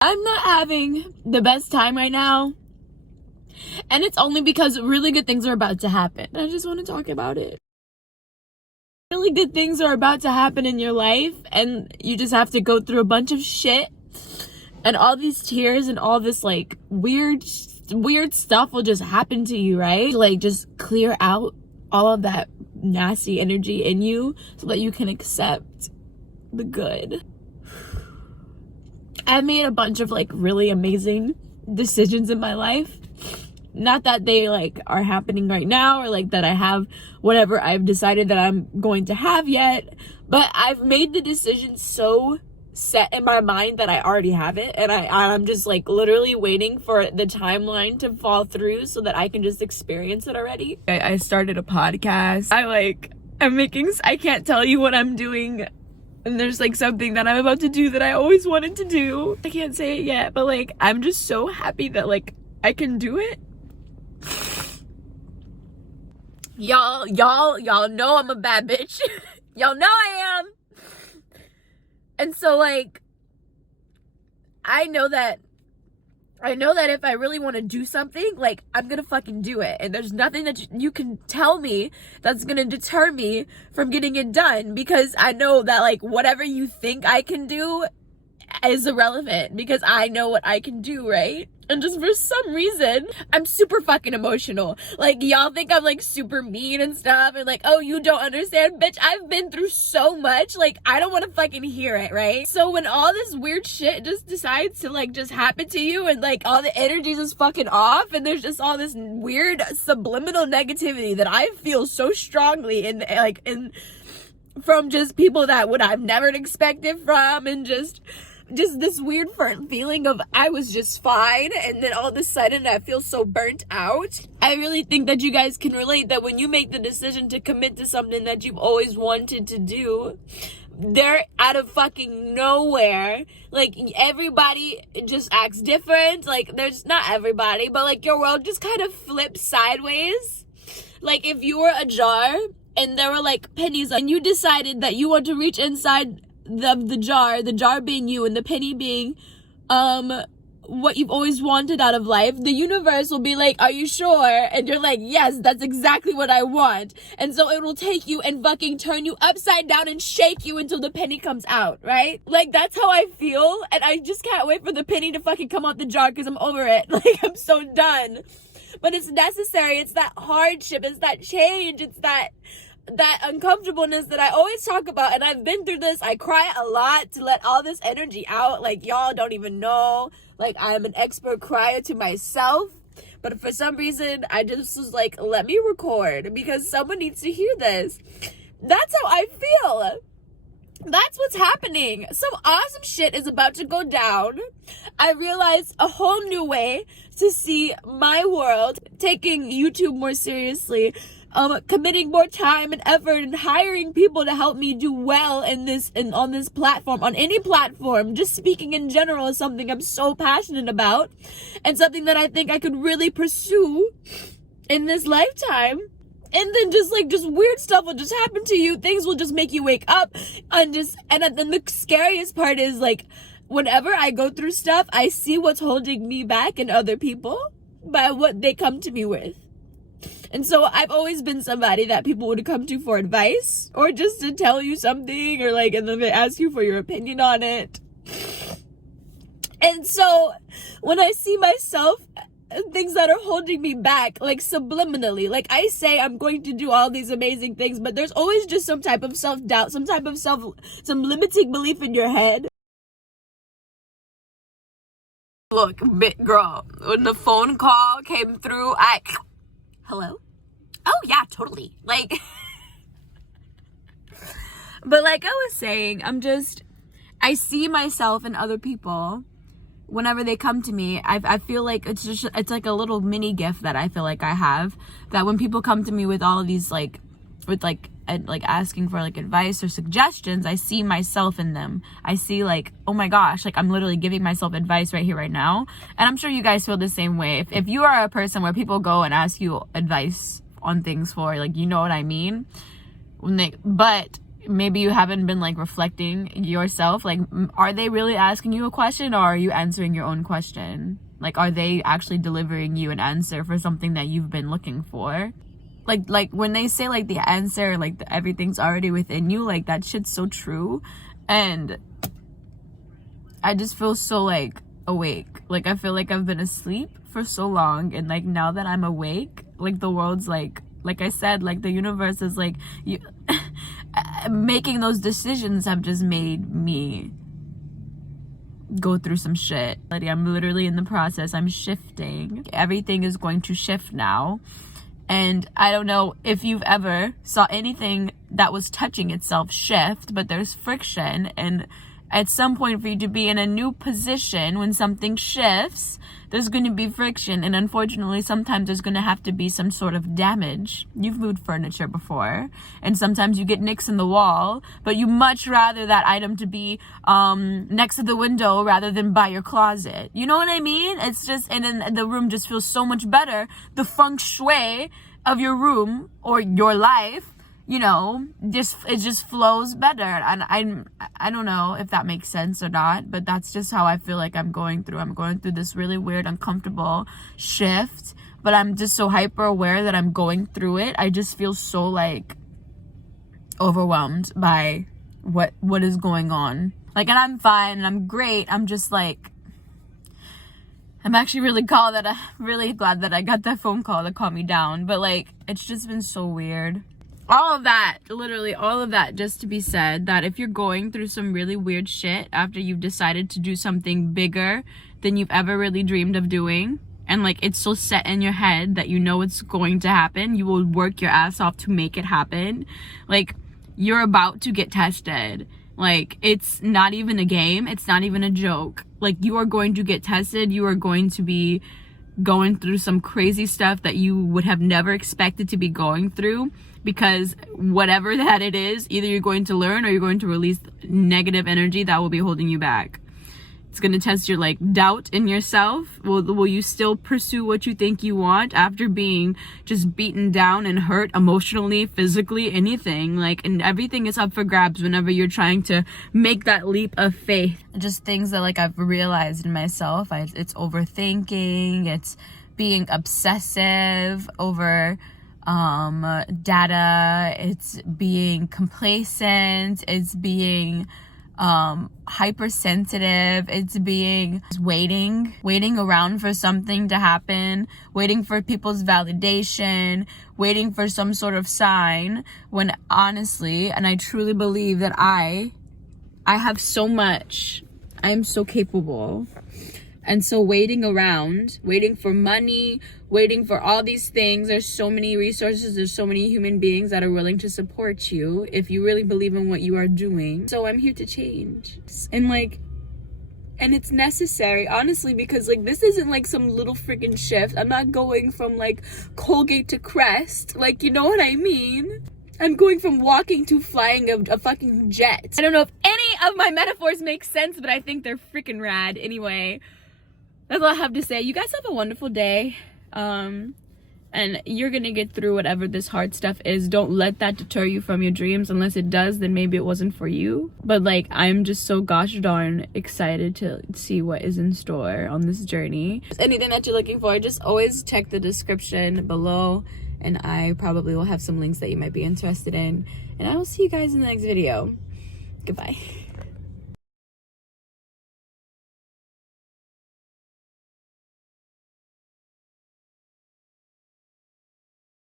I'm not having the best time right now. And it's only because really good things are about to happen. I just want to talk about it. Really good things are about to happen in your life, and you just have to go through a bunch of shit. And all these tears and all this like weird stuff will just happen to you, right? Like just clear out all of that nasty energy in you so that you can accept the good. I've made a bunch of like really amazing decisions in my life. Not that they like are happening right now or like that I have whatever I've decided that I'm going to have yet, but I've made the decision so set in my mind that I already have it, and I'm just like literally waiting for the timeline to fall through so that I can just experience it already. I started a podcast. I can't tell you what I'm doing, and there's like something that I'm about to do that I always wanted to do. I can't say it yet, but like I'm just so happy that like I can do it. Y'all know I'm a bad bitch. Y'all know I am. And so like I know that if I really want to do something, like I'm gonna fucking do it, and there's nothing that you can tell me that's gonna deter me from getting it done, because I know that like whatever you think I can do is irrelevant, because I know what I can do, right? And just for some reason, I'm super fucking emotional. Like, y'all think I'm like super mean and stuff, and like, oh, you don't understand, bitch, I've been through so much, like, I don't want to fucking hear it, right? So when all this weird shit just decides to like just happen to you, and like all the energy is fucking off, and there's just all this weird subliminal negativity that I feel so strongly in from just people that would I've never expected from, and just this weird feeling of I was just fine, and then all of a sudden I feel so burnt out. I really think that you guys can relate that when you make the decision to commit to something that you've always wanted to do, they're out of fucking nowhere. Like, everybody just acts different. Like, there's not everybody, but like your world just kind of flips sideways. Like, if you were a jar and there were like pennies and you decided that you want to reach inside the jar being you and the penny being what you've always wanted out of life, the universe will be like, are you sure? And you're like, yes, that's exactly what I want. And so it will take you and fucking turn you upside down and shake you until the penny comes out, right? Like, that's how I feel, and I just can't wait for the penny to fucking come out the jar, because I'm over it. Like, I'm so done. But it's necessary. It's that hardship, it's that change, it's that uncomfortableness that I always talk about. And I've been through this. I cry a lot to let all this energy out. Like, y'all don't even know. Like, I'm an expert crier to myself. But for some reason, I just was like, let me record, because someone needs to hear this. That's how I feel. That's what's happening. Some awesome shit is about to go down. I realized a whole new way to see my world, taking YouTube more seriously, committing more time and effort, and hiring people to help me do well on this platform, on any platform. Just speaking in general is something I'm so passionate about, and something that I think I could really pursue in this lifetime. And then just weird stuff will just happen to you. Things will just make you wake up, and then the scariest part is, like, whenever I go through stuff, I see what's holding me back in other people by what they come to me with. And so I've always been somebody that people would come to for advice, or just to tell you something, or like, and then they ask you for your opinion on it. And so when I see myself, things that are holding me back, like subliminally, like I say I'm going to do all these amazing things, but there's always just some type of self-doubt, some limiting belief in your head. Look, girl, when the phone call came through, hello? Oh yeah, totally. Like, but like I was saying, I see myself in other people whenever they come to me. I feel like it's like a little mini gift that I feel like I have, that when people come to me with all of these like asking for like advice or suggestions, I see myself in them. I see like, oh my gosh, like I'm literally giving myself advice right here, right now. And I'm sure you guys feel the same way. If you are a person where people go and ask you advice on things for, like, you know what I mean? But maybe you haven't been like reflecting yourself. Like, are they really asking you a question, or are you answering your own question? Like, are they actually delivering you an answer for something that you've been looking for? Like when they say like the answer, like everything's already within you, like that shit's so true. And I just feel so like awake. Like I feel like I've been asleep for so long, and like now that I'm awake, like the world's like I said, like the universe is like, you making those decisions have just made me go through some shit. I'm literally in the process. I'm shifting. Everything is going to shift now. And I don't know if you've ever saw anything that was touching itself shift, but there's friction. And at some point, for you to be in a new position, when something shifts, there's going to be friction. And unfortunately, sometimes there's going to have to be some sort of damage. You've moved furniture before, and sometimes you get nicks in the wall, but you much rather that item to be next to the window rather than by your closet. You know what I mean? It's just, and then the room just feels so much better. The feng shui of your room or your life, you know, it just flows better. And I don't know if that makes sense or not, but that's just how I feel like I'm going through this really weird, uncomfortable shift, but I'm just so hyper aware that I'm going through it. I just feel so like overwhelmed by what is going on. Like, and I'm fine and I'm great. I'm just like, I'm actually really glad that I got that phone call to calm me down. But like, it's just been so weird. All of that, literally all of that, just to be said that if you're going through some really weird shit after you've decided to do something bigger than you've ever really dreamed of doing, and like it's so set in your head that you know it's going to happen, you will work your ass off to make it happen. Like, you're about to get tested. Like, it's not even a game, it's not even a joke. Like, you are going to get tested. You are going to be going through some crazy stuff that you would have never expected to be going through, because whatever that it is, either you're going to learn or you're going to release negative energy that will be holding you back. It's going to test your like doubt in yourself. Will you still pursue what you think you want after being just beaten down and hurt emotionally, physically, anything? Like, and everything is up for grabs whenever you're trying to make that leap of faith. Just things that like I've realized in myself. It's overthinking. It's being obsessive over data. It's being complacent. It's being hypersensitive. It's being waiting around for something to happen, waiting for people's validation, waiting for some sort of sign, when honestly, and I truly believe that I have so much. I am so capable. And so waiting around, waiting for money, waiting for all these things, there's so many resources, there's so many human beings that are willing to support you if you really believe in what you are doing. So I'm here to change. And like, and it's necessary, honestly, because like this isn't like some little freaking shift. I'm not going from like Colgate to Crest. Like, you know what I mean? I'm going from walking to flying a fucking jet. I don't know if any of my metaphors make sense, but I think they're freaking rad. Anyway, that's all I have to say. You guys have a wonderful day. And you're gonna get through whatever this hard stuff is. Don't let that deter you from your dreams. Unless it does, then maybe it wasn't for you. But like, I'm just so gosh darn excited to see what is in store on this journey. Anything that you're looking for, just always check the description below, and I probably will have some links that you might be interested in. And I will see you guys in the next video. Goodbye.